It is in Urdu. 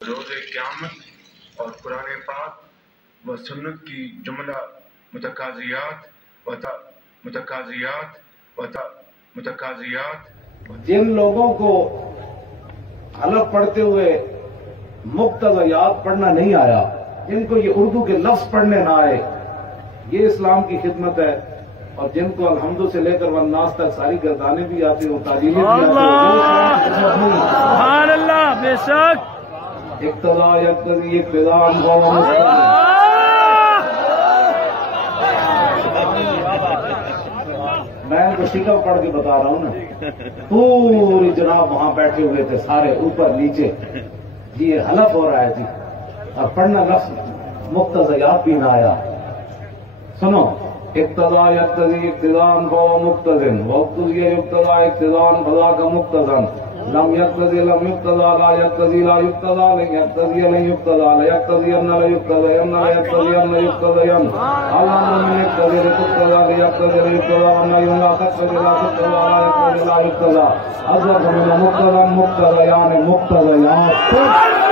روز قیامت اور قرآن پاک و سنت کی جملہ متقاضیات جن لوگوں کو حلف پڑھتے ہوئے مقتضیات پڑھنا نہیں آیا، جن کو یہ اردو کے لفظ پڑھنے نہ آئے، یہ اسلام کی خدمت ہے۔ اور جن کو الحمد سے لے کر والناس تک ساری گردانیں بھی آتی ہوں، تعلیمیں بھی آتی ہوں، سبحان اللہ، بے شک اقتضا یقتضی اقتضا میں ان کو شکل پڑھ کے بتا رہا ہوں نا، پوری جناب وہاں بیٹھے ہوئے تھے سارے اوپر نیچے، جی یہ حلف ہو رہا ہے جی، اور پڑھنا لفظ مقتضیات بھی نہ آیا۔ سنو، اقتضا یقتضی اقتضان فهو مقتضن واقتضی یقتضا اقتضان فذاک مقتضن لم یقتضی لم یقتضا لا یقتضی لا یقتضا لن یقتضی لن یقتضا لا یقتضین لا یقتضین لا یقتضین لا یقتضین اللہ من یقتضی لتقتضا لیقتضی لیقتضا والنهی لا تقتضی لا تقتضا لا یقتضی لا یقتضا حضرت من مقتضن مقتضیان مقتضیات